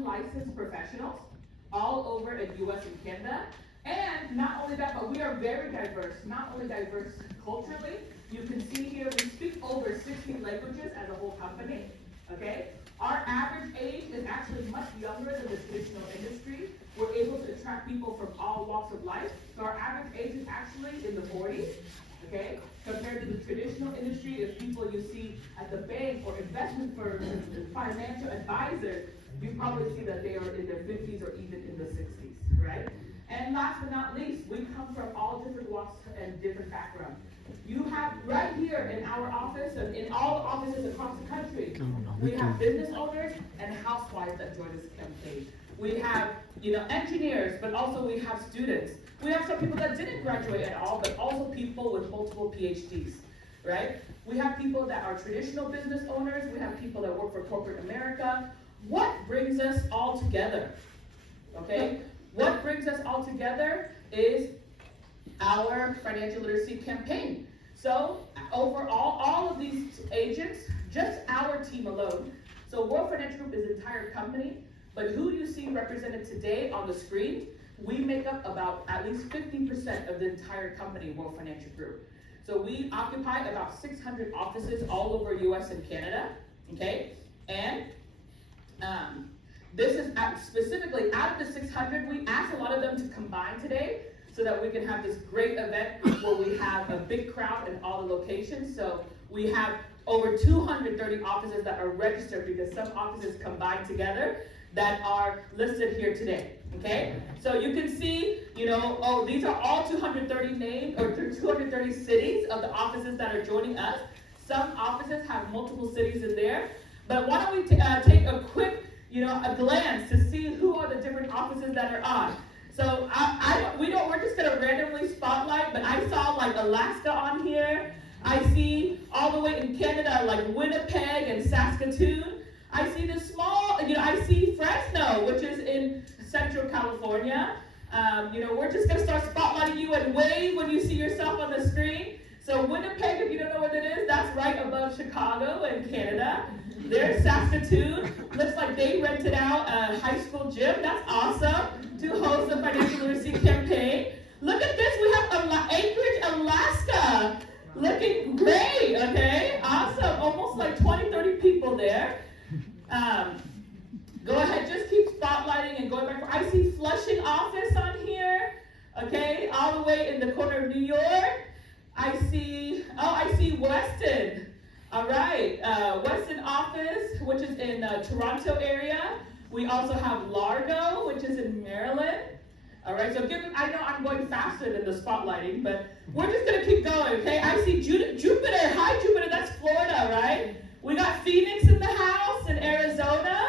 1,000 licensed professionals all over in US and Canada. And not only that, but we are very diverse, not only diverse culturally. You can see here, we speak over 60 languages as a whole company, okay? Our average age is actually much younger than the traditional industry. We're able to attract people from all walks of life. So our average age is actually in the 40s, okay? Compared to the traditional industry, is people you see at the bank or investment firms and financial advisors, you probably see that they are in their 50s or even in the 60s, right? And last but not least, we come from all different walks and different backgrounds. You have right here in our office and in all the offices across the country, we have business owners and housewives that join this campaign. We have, engineers, but also we have students. We have some people that didn't graduate at all, but also people with multiple PhDs, right? We have people that are traditional business owners. We have people that work for corporate America. What brings us all together, okay? What brings us all together is our financial literacy campaign. So overall, all of these agents, just our team alone. So World Financial Group is an entire company, but who you see represented today on the screen, we make up about at least 50% of the entire company, World Financial Group. So we occupy about 600 offices all over US and Canada, okay? And this is specifically out of the 600, we asked a lot of them to combine today so that we can have this great event where we have a big crowd in all the locations. So we have over 230 offices that are registered because some offices combined together that are listed here today, okay? So you can see, these are all 230 names or 230 cities of the offices that are joining us. Some offices have multiple cities in there, but why don't we take a quick, a glance to see who are the different offices that are on. So we're just gonna randomly spotlight, but I saw like Alaska on here. I see all the way in Canada, like Winnipeg and Saskatoon. I see the small, I see Fresno, which is in Central California. We're just gonna start spotlighting you and wave when you see yourself on the screen. So Winnipeg, if you don't know what it is, that's right above Chicago in Canada. There's Saskatoon. Looks like they rented out a high school gym. That's awesome to host the financial literacy campaign. Look at this. We have Anchorage, Alaska. Looking great, okay? Awesome. Almost like 20, 30 people there. Go ahead, just keep spotlighting and going back. I see Flushing office on here, okay? All the way in the corner of New York. I see Weston. All right, Weston office, which is in Toronto area. We also have Largo, which is in Maryland. All right, so I know I'm going faster than the spotlighting, but we're just gonna keep going, okay? I see Jupiter. Hi, Jupiter, that's Florida, right? We got Phoenix in the house in Arizona.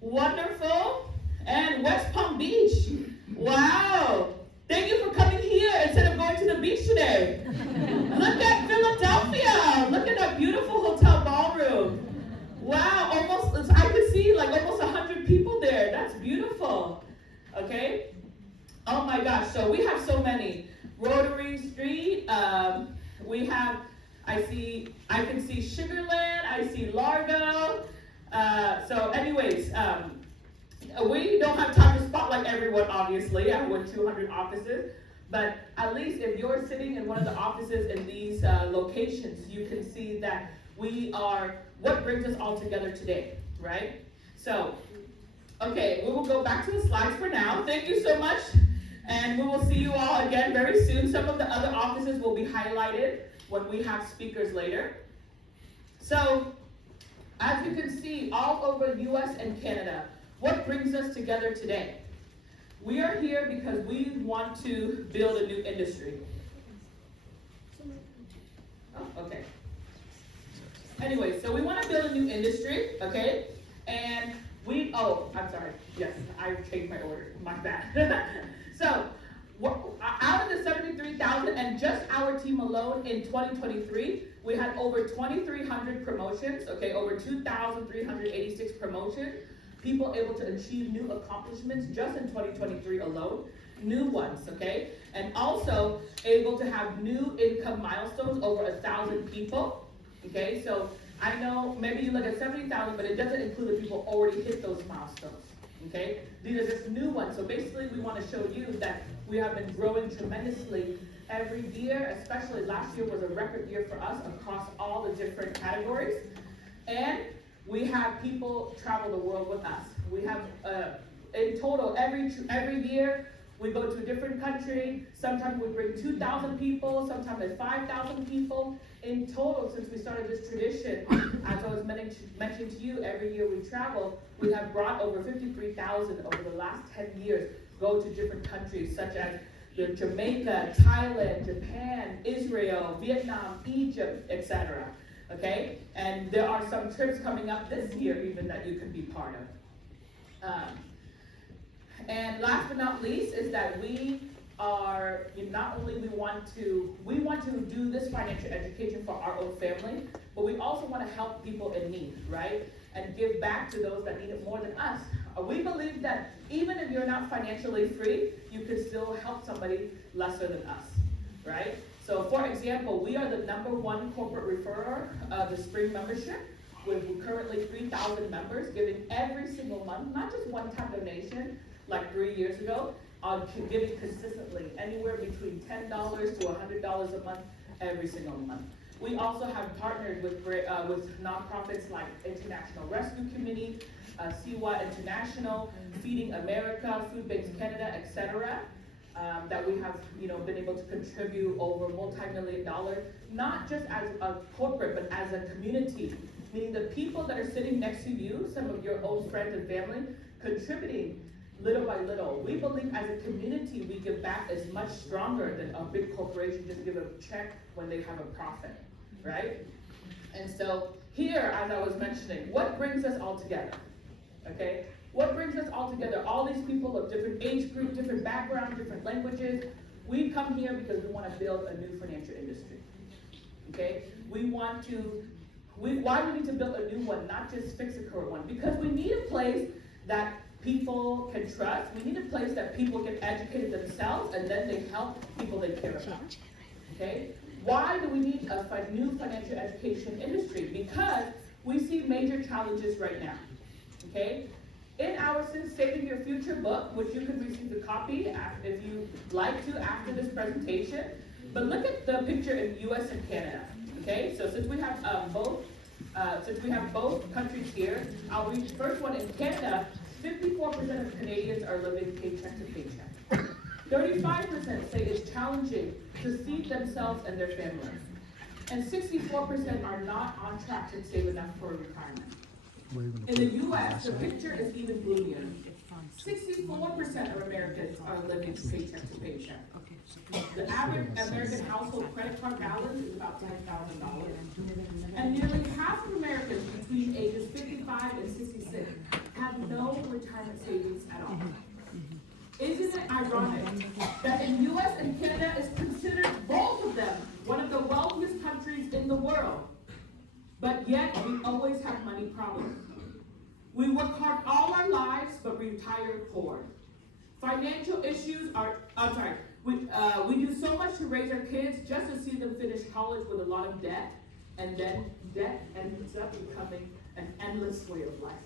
Wonderful. And West Palm Beach. Wow. Thank you for coming here instead of going to the beach today. Look at Philadelphia. Look at that beautiful hotel ballroom. Wow, I could see like almost 100 people there. That's beautiful. Okay. Oh my gosh, so we have so many. Rotary Street, we have, I can see Sugarland, I see Largo. So anyways, we don't have time to spotlight everyone, obviously. I went 200 offices, but at least if you're sitting in one of the offices in these locations, you can see that we are what brings us all together today, right? So, okay, we will go back to the slides for now. Thank you so much, and we will see you all again very soon. Some of the other offices will be highlighted when we have speakers later. So, as you can see, all over US and Canada, what brings us together today? We are here because we want to build a new industry. Oh, okay. Anyway, so we want to build a new industry, okay? And I'm sorry. Yes, I changed my order. My bad. So, out of the 73,000, and just our team alone in 2023, we had over 2,300 promotions, okay, over 2,386 promotions. People able to achieve new accomplishments just in 2023 alone, new ones, okay? And also able to have new income milestones over 1,000 people, okay? So I know maybe you look at 70,000, but it doesn't include the people already hit those milestones. Okay? These are just new ones. So basically we want to show you that we have been growing tremendously every year, especially last year was a record year for us across all the different categories. And we have people travel the world with us. We have, in total, every year, we go to a different country. Sometimes we bring 2,000 people, sometimes it's 5,000 people. In total, since we started this tradition, as I was mentioning to you, every year we travel, we have brought over 53,000 over the last 10 years, go to different countries such as Jamaica, Thailand, Japan, Israel, Vietnam, Egypt, etc. Okay? And there are some trips coming up this year even that you can be part of. And last but not least is that we are, not only we want to do this financial education for our own family, but we also want to help people in need, right? And give back to those that need it more than us. We believe that even if you're not financially free, you can still help somebody lesser than us, right? So for example, we are the #1 corporate referrer of the spring membership with currently 3,000 members giving every single month, not just one-time donation like 3 years ago, giving consistently anywhere between $10 to $100 a month every single month. We also have partnered with nonprofits like International Rescue Committee, CWA International, Feeding America, Food Banks Canada, etc. That we have, been able to contribute over multi-million dollars, not just as a corporate, but as a community. Meaning the people that are sitting next to you, some of your own friends and family, contributing little by little. We believe as a community, we give back is much stronger than a big corporation just give a check when they have a profit, right? And so here, as I was mentioning, what brings us all together? Okay? What brings us all together? All these people of different age groups, different backgrounds, different languages. We come here because we want to build a new financial industry. Okay? Why do we need to build a new one, not just fix a current one? Because we need a place that people can trust. We need a place that people can educate themselves and then they help people they care about. Okay? Why do we need a new financial education industry? Because we see major challenges right now. Okay? In our Saving Your Future book, which you can receive a copy if you like to after this presentation, but look at the picture in U.S. and Canada. Okay? So since we have both countries here, I'll read the first one. In Canada, 54% of Canadians are living paycheck to paycheck. 35% say it's challenging to feed themselves and their families. And 64% are not on track to save enough for retirement. In the U.S., the picture is even gloomier. 64% of Americans are living paycheck to paycheck. The average American household credit card balance is about $10,000. And nearly half of Americans between ages 55 and 66 have no retirement savings at all. Isn't it ironic that in U.S. and Canada is considered, both of them, one of the wealthiest countries in the world, but yet we always have money problems. We work hard all our lives, but retire poor. Financial issues we do so much to raise our kids just to see them finish college with a lot of debt, and then debt ends up becoming an endless way of life.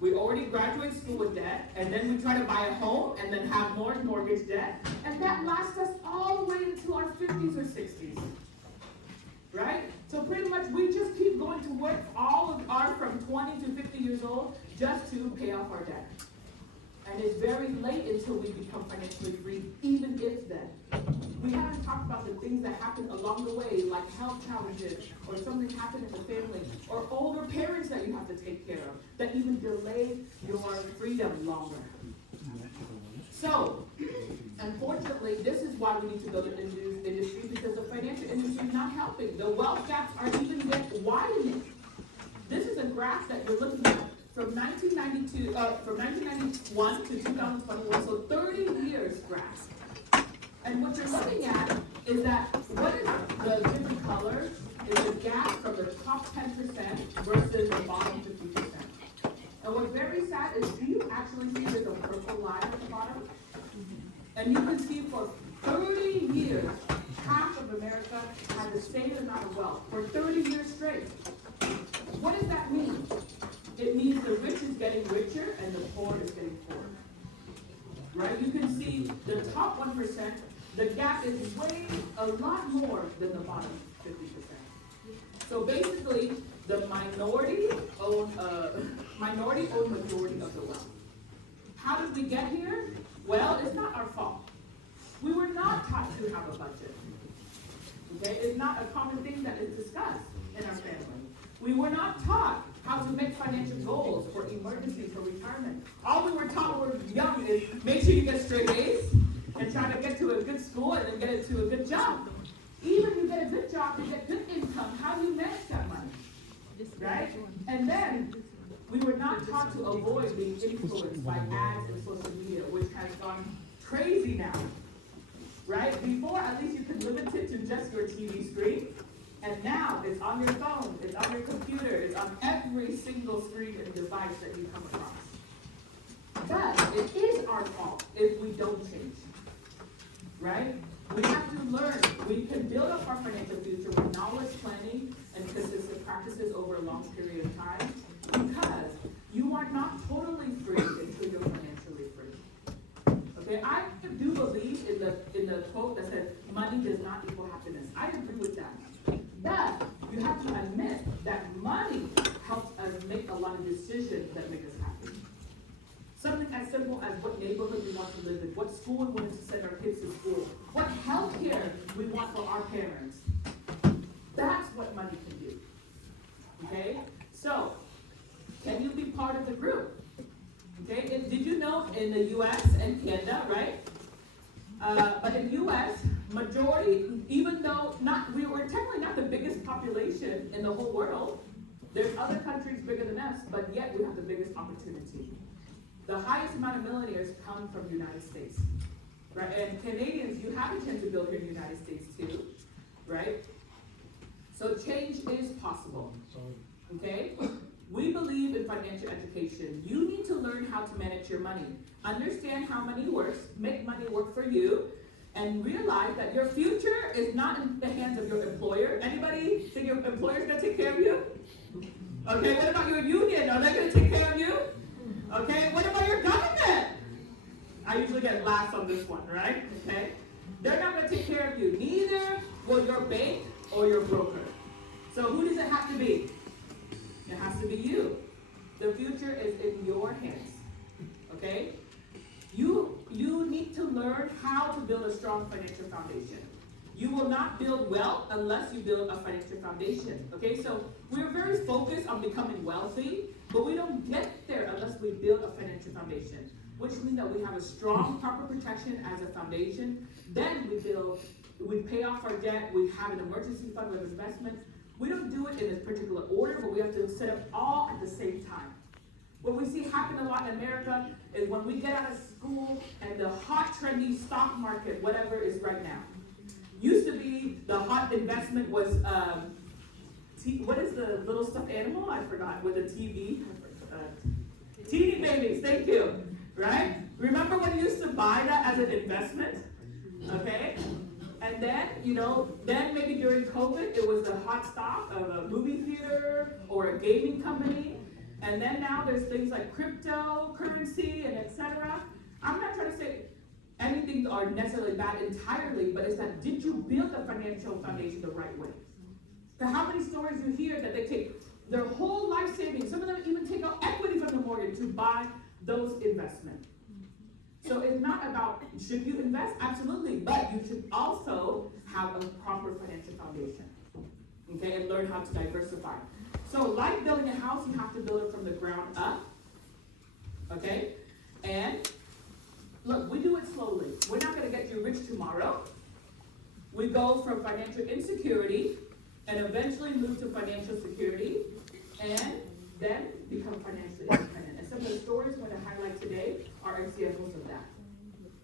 We already graduate school with debt, and then we try to buy a home, and then have more mortgage debt, and that lasts us all the way into our 50s or 60s. Right? So pretty much we just keep going to work all of our from 20 to 50 years old just to pay off our debt. And it's very late until we become financially free, even if then. We haven't talked about the things that happen along the way, like health challenges, or something happened in the family, or older parents that you have to take care of, that even delay your freedom longer. So, unfortunately, this is why we need to build an industry, because the financial industry is not helping. The wealth gaps are even yet widening. This is a graph that you're looking at from 1991 to 2021, so 30 years graph. And what you're looking at is that what is the different colors is the gap from the top 10% versus the bottom 50%. And what's very sad is, do you actually see there's a purple line at the bottom? And you can see for 30 years, half of America had the same amount of wealth for 30 years straight. poor is getting poorer. Right? You can see the top 1%, the gap is way a lot more than the bottom 50%. So basically, the minority own majority of the wealth. How did we get here? Well, it's not our fault. We were not taught to have a budget. Okay? It's not a common thing that is discussed in our family. We were not taught how to make financial goals for emergencies, for retirement. All we were taught when we were young is make sure you get straight A's and try to get to a good school and then get into a good job. Even if you get a good job, you get good income, how do you manage that money? Right? And then we were not taught to avoid being influenced by ads and social media, which has gone crazy now. Right? Before, at least you could limit it to just your TV screen. And now it's on your phone, it's on your computer, it's on every single screen and device that you come across. But it is our fault if we don't change. Right? We have to learn. We can build up our financial future with knowledge, planning, and consistent practices over a long period of time, because you are not totally free until you're financially free. Okay, I do believe in the quote that says money does not equal happiness. I agree with that. But you have to admit that money helps us make a lot of decisions that make us happy. Something as simple as what neighborhood we want to live in, what school we want to send our kids to school, what health care we want for our parents. That's what money can do. Okay? So, can you be part of the group? Okay? And did you know in the US and Canada, right? But in US, majority, even though we were technically not the biggest population in the whole world, there's other countries bigger than us, but yet we have the biggest opportunity. The highest amount of millionaires come from the United States, right? And Canadians, you have a chance to build here in the United States too, right? So change is possible, okay? We believe in financial education. You need to learn how to manage your money. Understand how money works, make money work for you, and realize that your future is not in the hands of your employer. Anybody think your employer's gonna take care of you? Okay, what about your union? Are they gonna take care of you? Okay, what about your government? I usually get last on this one, right? Okay, they're not gonna take care of you. Neither will your bank or your broker. So who does it have to be? It has to be you. The future is in your hands, okay? You need to learn how to build a strong financial foundation. You will not build wealth unless you build a financial foundation, okay? So we're very focused on becoming wealthy, but we don't get there unless we build a financial foundation, which means that we have a strong, proper protection as a foundation. Then we pay off our debt, we have an emergency fund, we have investments. We don't do it in a particular order, but we have to set up all at the same time. What we see happen a lot in America is when we get out of school and the hot, trendy stock market, whatever is right now. Used to be the hot investment was, what is the little stuffed animal? I forgot, with a TV. Teeny babies, thank you. Right? Remember when you used to buy that as an investment? Okay? And then, then maybe during COVID, it was the hot stock of a movie theater or a gaming company. And then now there's things like cryptocurrency and etc. I'm not trying to say anything are necessarily bad entirely, but it's that did you build the financial foundation the right way? So how many stories you hear that they take their whole life savings, some of them even take out equity from the mortgage to buy those investments. So it's not about should you invest? Absolutely, but you should also have a proper financial foundation, okay, and learn how to diversify. So like building a house, you have to build it from the ground up, okay? And look, we do it slowly. We're not going to get you rich tomorrow. We go from financial insecurity and eventually move to financial security and then become financially independent. And some of the stories I'm going to highlight today are examples of that.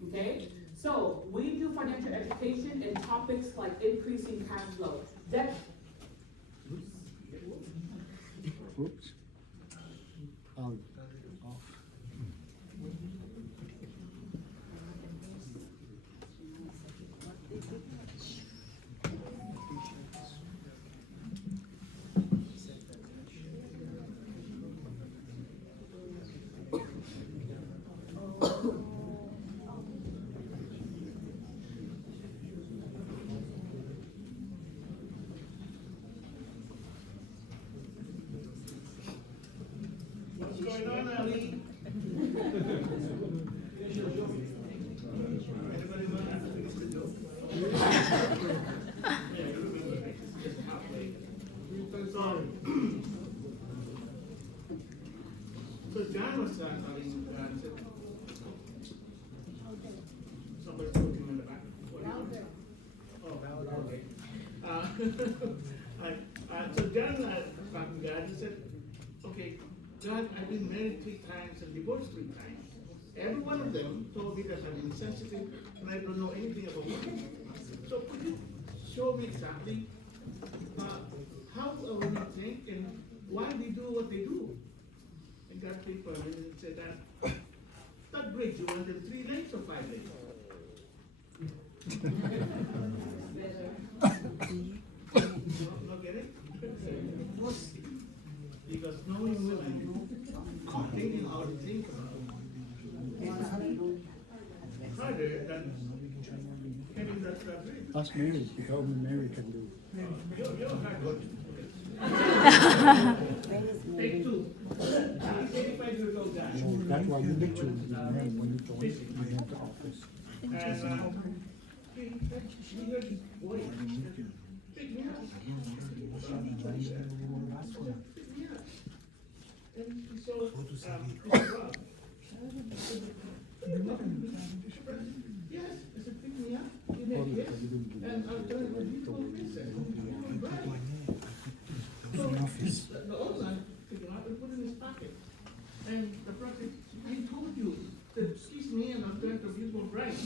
Okay? So we do financial education in topics like increasing cash flow. Oops. Off. What's going on, Ali? Anybody want to finish the joke? Just halfway. So John was telling said, somebody's talking in the back. Oh, okay. So John talking to God and said, okay, God, I've been married 3 times and divorced 3 times. Every one of them told me that I'm insensitive and I don't know anything about women. So could you show me exactly how a woman think and why they do what they do? And God came for me and said that bridge, you want them 3 lanes or 5 lanes? Not get it? Because knowing women, thinking how to think about them, is harder than having that bridge. Us married, how we married can do. You're hard working. Take 2. He's 85 years old guy. No, that's why you need to marry when you join the office. And he heard his voice. Pick me up. And so, Mr. Rob, yes, I said, pick me up. He said, yes. And I'll tell you what he told me. He said, so the old man picked him up and put it in his pocket. And the prophet, I told you to kiss me and I'll turn to a beautiful bride.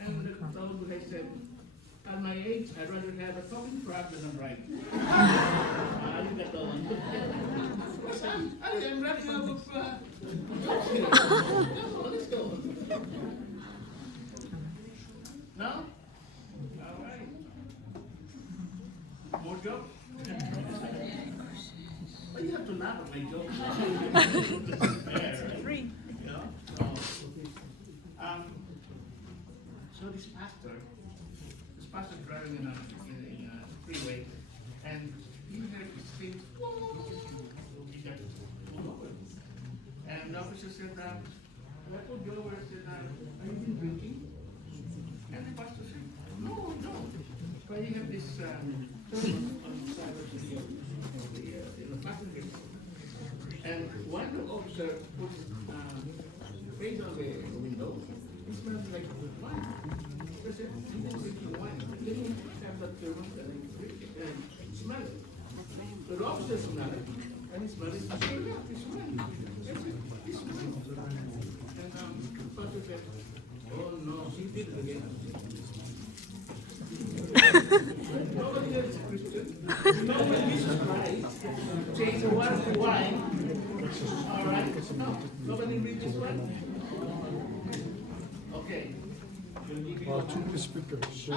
And the old guy said, at my age, I'd rather have a talking frog than a bride. You got that one. I'm running out of jokes here. Let's go. No? All right. More jokes? Well, you have to laugh at my jokes. Free. So this pastor driving in a freeway, and he heard this thing. He got pulled over. And the officer said, I pulled you over and said, have you been drinking? And the pastor said, no. But you have this terminal on the side of the passenger. And when the officer put his face on the window, it smells like wine. I said, you've been drinking wine. Let me have that thermos and drink it and smell it. So the officer smelled it, and he smelled it. I said, yeah, it's wine. That's it, it's wine. And the pastor said, oh no, he did it again. Nobody here is a Christian. Nobody Jesus Christ change the water to wine. All right? No, nobody read this one? Okay. To the speaker. So.